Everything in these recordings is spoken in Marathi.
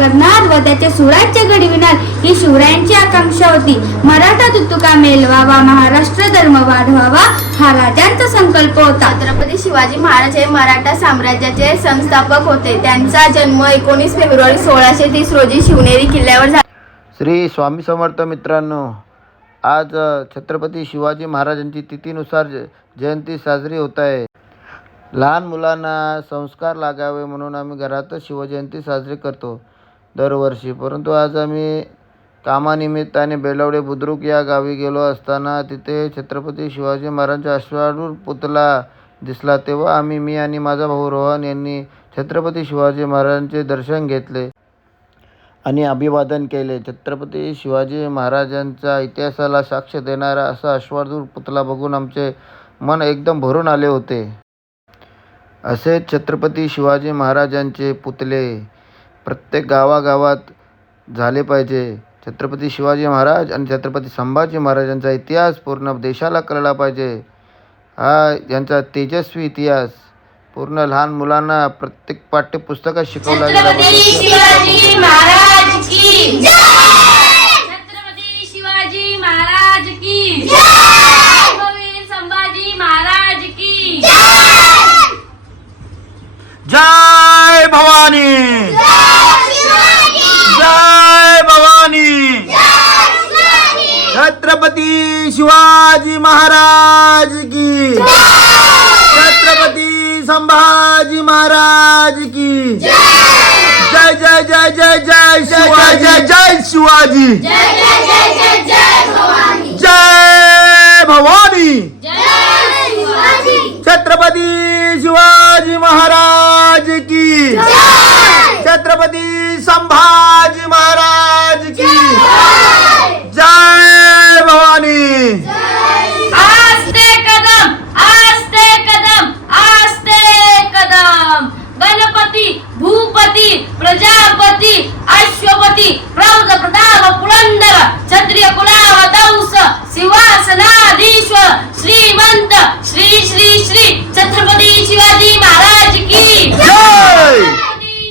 करणार व त्याचे सुराज्य घडविणार ही शिवरायांची आकांक्षा होती. मराठा तुतुका मेलवावा महाराष्ट्र धर्म वाढवावा हा राजांचा संकल्प होता. छत्रपती शिवाजी महाराज हे मराठा साम्राज्याचे संस्थापक होते. त्यांचा जन्म एकोणीस फेब्रुवारी सोळाशे तीस रोजी शिवनेरी किल्ल्यावर झाला. श्री स्वामी समर्थ मित्रांनो आज छत्रपती शिवाजी महाराजांची तिथीनुसार जयंती साजरी होत आहे. लहान मुलांना संस्कार लागावे म्हणून आम्ही घरातच शिवजयंती साजरी करतो. दरवर्षी. परंतु आज आम्ही कामानिमित्ताने बेलवडे बुद्रुक या गावी गेलो असताना तिथे छत्रपती शिवाजी महाराजांचा अश्वारूढ पुतळा दिसला. तेव्हा आम्ही मी आणि माझा भाऊ रोहन यांनी छत्रपती शिवाजी महाराजांचे दर्शन घेतले आणि अभिवादन केले. छत्रपती शिवाजी महाराजांच्या इतिहासाला साक्ष देणारा असा अश्वारूढ पुतळा बघून आमचे मन एकदम भरून आले होते. असे छत्रपती शिवाजी महाराजांचे पुतले प्रत्येक गावागावात झाले पाहिजे. छत्रपती शिवाजी महाराज आणि छत्रपती संभाजी महाराजांचा इतिहास पूर्ण देशाला कळला पाहिजे. हा यांचा तेजस्वी इतिहास पूर्ण लहान मुलांना प्रत्येक पाठ्यपुस्तकात शिकवला गेला पाहिजे शिवाजी महाराज की छत्रपती शिवाजी महाराज की भगवीर संभाजी महाराज की जय भवानी जय भवानी छत्रपती शिवाजी महाराज की छत्रपती संभाजी महाराज की जय जय जय जय जय शिवाजी जय जय शिवाजी जय भवानी छत्रपती शिवाजी महाराज की छत्रपती संभाजी महाराज की जय भवानी आस्ते कदम आस्ते कदम आस्ते कदम गणपती प्रजापती अश्वपती प्रौढ प्रताप पुरंदर क्षत्रिय कुलावतंस सिंहासनाधीश्वर श्रीमंत श्री श्री श्री छत्रपती शिवाजी महाराज की। जय!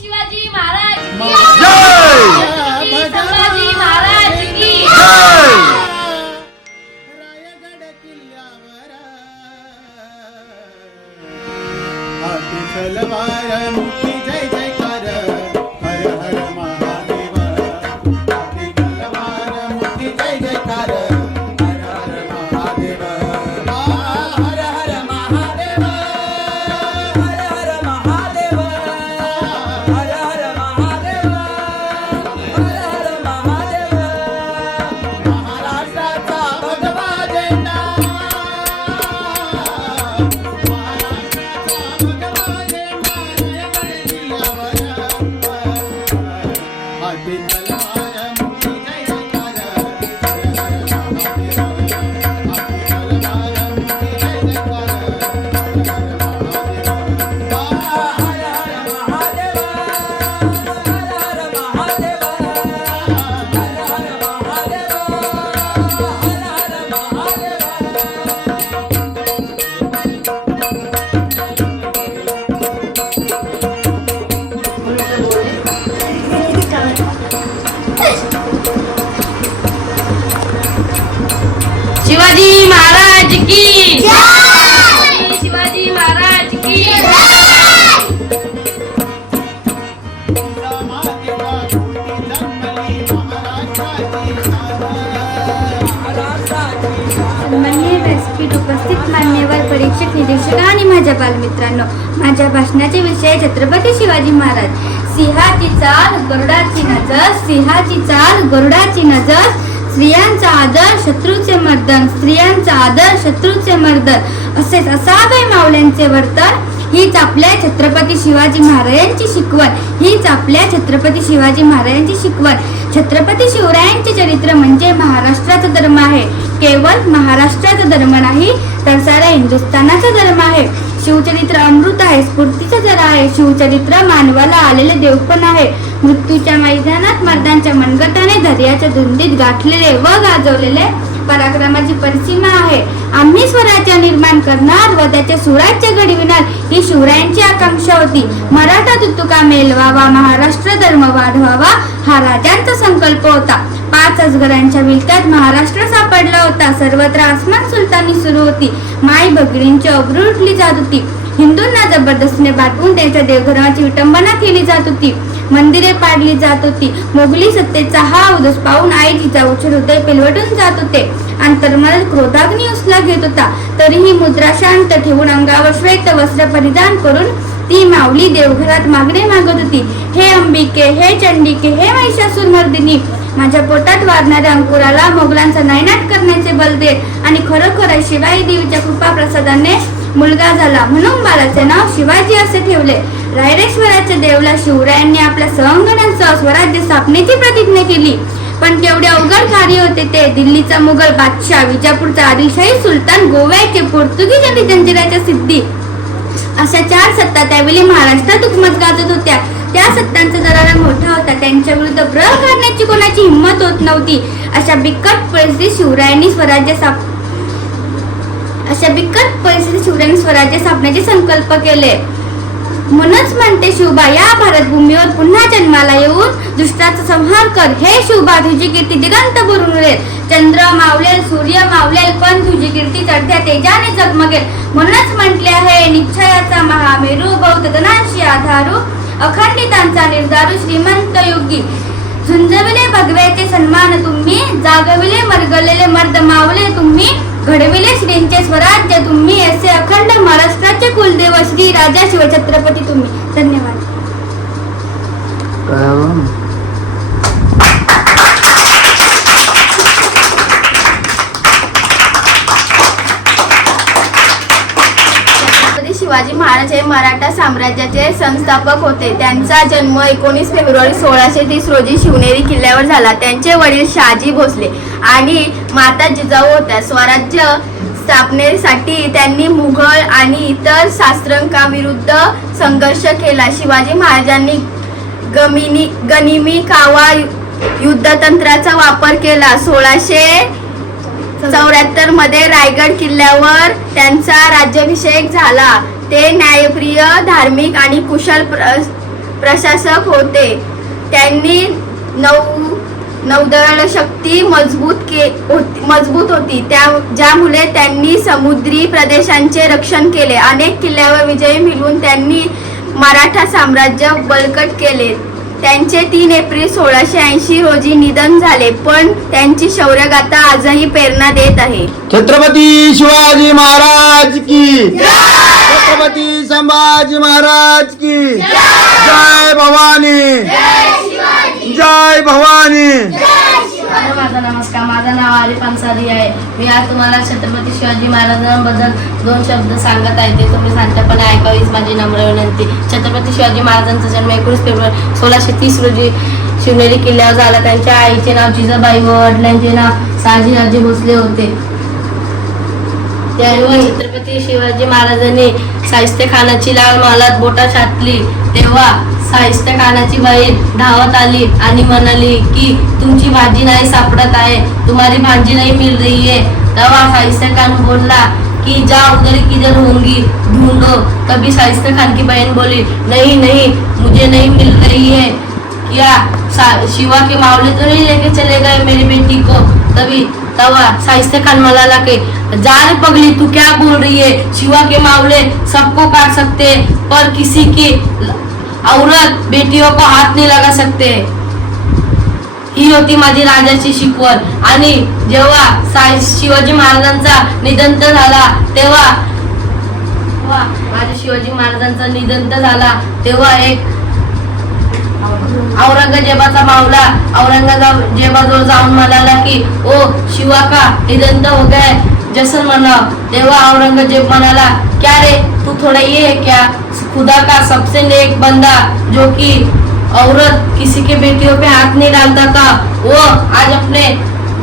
शिवाजी महाराज की। शिवाजी महाराज की शिवाजी महाराज की व्यासपीठ उपस्थित मान्यवर परीक्षक निरीक्षक आणि माझ्या बालमित्रांनो माझ्या भाषणाचे विषय छत्रपती शिवाजी महाराज. सिंहाची चाल गरुडाची नजर सिंहाची चाल गरुडाची नजर. स्त्रियांचा आदर शत्रूचे मर्दन स्त्रियांचा आदर शत्रूचे मर्दन. असेच असावे मावल्यांचे वर्तन. हीच आपल्या छत्रपती शिवाजी महाराजांची शिकवण. हीच आपल्या छत्रपती शिवाजी महाराजांची शिकवण. छत्रपती शिवरायांचे चरित्र म्हणजे महाराष्ट्राचा धर्म आहे. केवळ महाराष्ट्राचा धर्म नाही तर साऱ्या हिंदुस्थानाचा धर्म आहे. शिवचरित्र अमृत आहे. स्फूर्तीचा जरा आहे. शिवचरित्र मानवाला आलेले देवपण आहे. मृत्यूच्या मैदानात मर्दांच्या मनगटाने दर्याच्या धुंदीत गाठलेले व गाजवलेले पराक्रमाची परिसीमा आहे. आम्ही स्वराज्य निर्माण करणार व त्याचे सुराज्य घडविणार ही शिवरायांची आकांक्षा होती. मराठा तुतुका मेलवावा महाराष्ट्र धर्म वाढवावा हा राजांचा संकल्प होता. पाच अजगरांच्या विलक्यात महाराष्ट्र सापडला होता. सर्वत्र आसमान सुलतानी सुरू होती. माई भगिनींची अब्रू उठली जात होती. हिंदूंना जबरदस्तीने पाठवून त्यांच्या देवधर्माची विटंबना केली जात होती. मंदिरे पाडली जात होती. मोगली सत्तेचा हा उदस पाहून आई तिचा उच्छल हृदय पेलवटून जात होते. अंतर्मनात क्रोधाग्नी उसला घेत होता. तरीही मुद्रा शांत ठेवून अंगावर श्वेत वस्त्र परिधान करून ती माऊली देवघरात मागणे मागत होती. हे अंबिके हे चंडिके हे महिषासूर मर्दिनी माझ्या पोटात वाढणाऱ्या अंकुराला मोगलांचा नायनाट करण्याचे बल दे आणि खरोखर शिवाई देवीच्या कृपा प्रसादाने मुलगा झाला. म्हणून बाळाचे नाव शिवाजी असे ठेवले. रायरेश्वराच्या देवला शिवरायांनी आपल्या सवंगणांसह स्वराज्य स्थापनेची प्रतिज्ञा केली. पण केवढे अवघड कार्य होते ते. दिल्लीचा मुघल बादशाह विजापूरचा आदिलशाही सुलतान गोव्याचे पोर्तुगीज आणि जंजिराच्या सिद्धी अशा चार सत्ता त्यावेळी महाराष्ट्रात हुकमत गाजत होत्या. त्या सत्तांचा दरारा मोठा होता. त्यांच्या विरुद्ध प्रयोग करण्याची कोणाची हिंमत होत नव्हती. अशा बिकट परिस्थितीत शिवरायांनी स्वराज्य स्थाप अशा बिकट परिस्थितीत शिवरायांनी स्वराज्य स्थापण्याचे संकल्प केले. म्हणूनच म्हणते शिवबा या भारतभूमीवर पुन्हा जन्माला येऊन दुष्टाचा संहार कर. हे शिवबा तुझी कीर्ती दिगंत भरून उरेल चंद्र मावलेल सूर्य मावलेल पण तुझी कीर्ती चढत्या तेजाने जगमगेल. म्हणूनच म्हटले आहे निश्चयाचा महामेरू बौद्ध गणांशी आधारू अखंडितांचा निर्धारू श्रीमंत योगी. झुंजविले भगव्याचे सन्मान तुम्ही जागविले मरगलेले मर्द मावले तुम्ही घडविले श्रींचे स्वराज्य तुम्ही असे अखंड महाराष्ट्राचे कुलदेव श्री राजा शिवछत्रपती तुम्ही. धन्यवाद. साम्राज्याचे संस्थापक होते. त्यांचा जन्म एकोणीस फेब्रुवारी सोळाशे तीस रोजी शिवनेरी किल्ल्यावर झाला. त्यांचे वडील शहाजी भोसले आणि माता जिजाऊ होत्या. स्वराज्य स्थापनेसाठी त्यांनी मुघल आणि इतर शास्त्रज्ञांविरुद्ध संघर्ष केला. शिवाजी महाराजांनी गमिनी गनिमी कावा युद्धतंत्राचा वापर केला. सोळाशे चौऱ्याहत्तरमध्ये रायगड किल्ल्यावर त्यांचा राज्याभिषेक झाला. ते न्यायप्रिय धार्मिक आणि कुशल प्र प्रशासक होते. त्यांनी नऊ नौदळ शक्ती मजबूत के होती मजबूत होती. त्या ज्यामुळे त्यांनी समुद्री प्रदेशांचे रक्षण केले. अनेक किल्ल्यावर विजय मिळवून त्यांनी मराठा साम्राज्य बळकट केले. त्यांचे तीन एप्रिल सोळाशे ऐंशी रोजी निधन झाले पण त्यांची शौर्यगाथा आजही प्रेरणा देत आहे. छत्रपती शिवाजी महाराज की. छत्रपती संभाजी महाराज की. जय भवानी. जय भवानी हॅलो माझा नमस्कार माझं नाव आरिफ अन्सारी आहे. मी आज तुम्हाला छत्रपती शिवाजी महाराजांबद्दल दोन शब्द सांगत आहे. ते तुम्ही शांतपणे ऐकावीच माझी नम्र विनंती. छत्रपती शिवाजी महाराजांचा जन्म एकोणीस फेब्रुवारी सोळाशे तीस रोजी शिवनेरी किल्ल्यावर झाला. त्यांच्या आईचे नाव जिजाबाई व वडिलांचे नाव शहाजीराजे भोसले होते. त्यावेळी छत्रपती शिवाजी महाराजांनी साहित्य खानाची लाल महालात बोटा छातली तेव्हा शाहिस्ते खानाची बहीण धावत आली आणि म्हणाली की, तुमची भाजी नाही सापडत आहे. तुम्हारी भाजी नहीं मिल रही है. तेव्हा शाहिस्ते खान बोलला कि जा उधर किधर होंगी, ढूंढो. तभी शाहिस्ते खान की बहन बोली, नहीं नहीं, मुझे नहीं मिल रही है. क्या? शिवा के मावले तो नहीं लेके चले गए मेरी बेटी को? तभी तवा शाहिस्ते खान मलाला के, जा रे पगली, तू क्या बोल रही है? शिवा के मावले सबको काट सकते पर किसी की औरत बेटियों को हाथ नहीं लगा सकते। ही होती माझी राजाची शिकवण. आणि जेव्हा साई शिवाजी महाराजांचा निधंत झाला तेव्हा माझ्या शिवाजी महाराजांचा निधंत झाला तेव्हा एक औरंगजेबाचा मावला औरंगजेबाजवळ जाऊन म्हणाला की ओ शिवा का निधन हो गए जसन म्हणाव तेव्हा औरंगज़ेब म्हणाला क्या रे, तू थोड़ा ये है क्या? खुदा का सबसे नेक बंदा, जो कि औरत किसी के बेटियों पे हाथ नहीं डालता था, वो आज अपने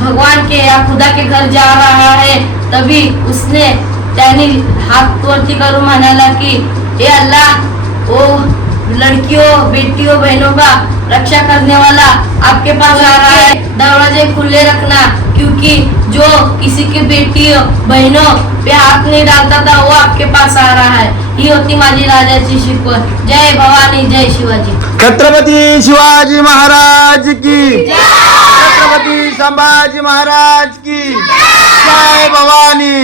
भगवान के या खुदा के घर जा रहा है। तभी उसने त्याने हात वरती करून म्हणाला की, हे अल्लाह, ओ लड़कियों, बेटियों, बहनों का रक्षा करने वाला आपके पास आ रहा है। दरवाजे खुले रखना, क्योंकि जो किसी की बेटी बहनों पे हाथ नहीं डालता था वो आपके पास आ रहा है। ही होती माझी राजाची शिकवण जय भवानी जय शिवाजी। छत्रपती शिवाजी महाराज की। छत्रपती संभाजी महाराज की। जय भवानी।